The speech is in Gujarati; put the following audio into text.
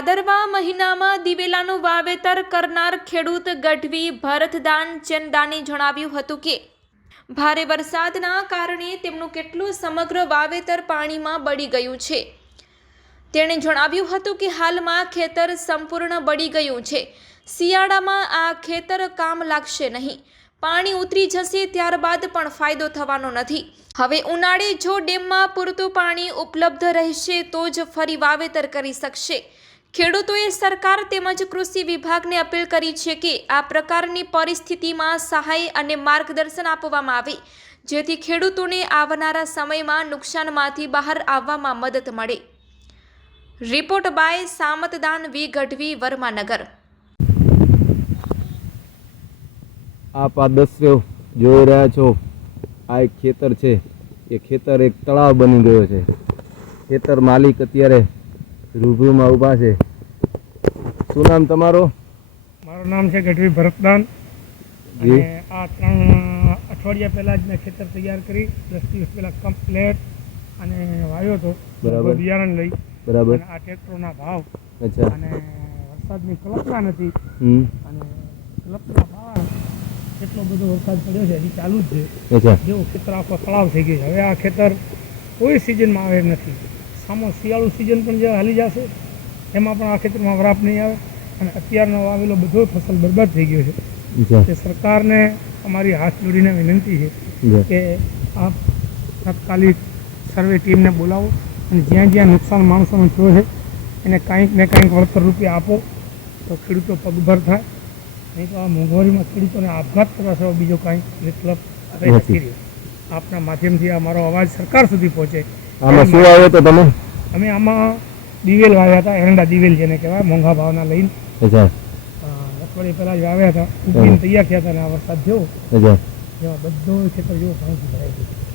ભાદરવા મહિનામાં દિવેલાનું વાવેતર કરનાર ખેડૂત ગઢવી ભરતદાન ચેનદાને જણાવ્યું હતું કે ભારે વરસાદના કારણે તેમનું કેટલું સમગ્ર વાવેતર પાણીમાં બળી ગયું છે। તેણે જણાવ્યું હતું કે હાલમાં ખેતર સંપૂર્ણ બળી ગયું છે। શિયાળામાં આ ખેતર કામ લાગશે નહીં, પાણી ઉતરી જશે ત્યારબાદ પણ ફાયદો થવાનો નથી। હવે ઉનાળે જો ડેમમાં પૂરતું પાણી ઉપલબ્ધ રહેશે તો જ ફરી વાવેતર કરી શકશે। ખેડૂતોએ સરકાર તેમજ કૃષિ વિભાગને અપીલ કરી છે કે આ પ્રકારની પરિસ્થિતિમાં સહાય અને માર્ગદર્શન આપવામાં આવે, જેથી ખેડૂતોને આવનારા સમયમાં નુકસાનમાંથી બહાર આવવામાં મદદ મળે। રિપોર્ટ બાય સામતદાન વી ગઢવી, વર્માનગર। આપ આ દ્રશ્યો જોઈ રહ્યા છો, આ એક ખેતર છે। એ ખેતર એક તળાવ બની ગયો છે। ખેતર માલિક અત્યારે રૂબરૂમાં ઊભા છે। શું નામ તમારો? મારું નામ છે ગઢવી ભરતદાન અને આ 3 અઠવાડિયા પહેલા જ મેં ખેતર તૈયાર કરી 10 દિવસ પહેલા કમ્પ્લેટ અને વાવ્યો હતો બરાબર બિયારણ લઈ બરાબર અને આ ટ્રેક્ટરના ભાવ અચ્છા અને વરસાદની કલ્પના નથી અને કલ્પના બહાર એટલો બધો વરસાદ પડ્યો છે, હજી ચાલુ જ છે। અચ્છા જેવું ખેતર આખો તળાવ થઈ ગયું છે। હવે આ ખેતર કોઈ સિઝનમાં આવે નથી, સામો શિયાળુ સિઝન પણ જે હાલી જશે એમાં પણ આ ખેતરમાં વરાપ નહીં આવે અને અત્યારનો વાવેલો બધો ફસલ બરબાદ થઈ ગયો છે। તે સરકારને અમારી હાથ જોડીને વિનંતી છે કે આપ તાત્કાલિક સર્વે ટીમને બોલાવો અને જ્યાં જ્યાં નુકસાન માણસોનો થયો છે એને કાંઈક ને કાંઈક વળતર રૂપિયા આપો તો ખેડૂતો પગભર થાય, નહીં તો આ મોંઘવારીમાં ખેડૂતોને આપઘાત કરવા સિવાય બીજો કાંઈ વિકલ્પ રહી નથી રહ્યો। આપના માધ્યમથી આ મારો અવાજ સરકાર સુધી પહોંચે। આમાં શું આવ્યો તો તમે? અમે આમાં દિવેલ વાવ્યા હતા, એરંડા દિવેલ જેને કહેવાય, મોંઘા ભાવના લઈને અઠવાડિયે પહેલાં જ વાવ્યા હતા, ઉગીને તૈયાર થયા હતા અને આ વરસાદ થયો જેમાં બધો ખેતર જેવો પાણી ભરાઈ ગયો।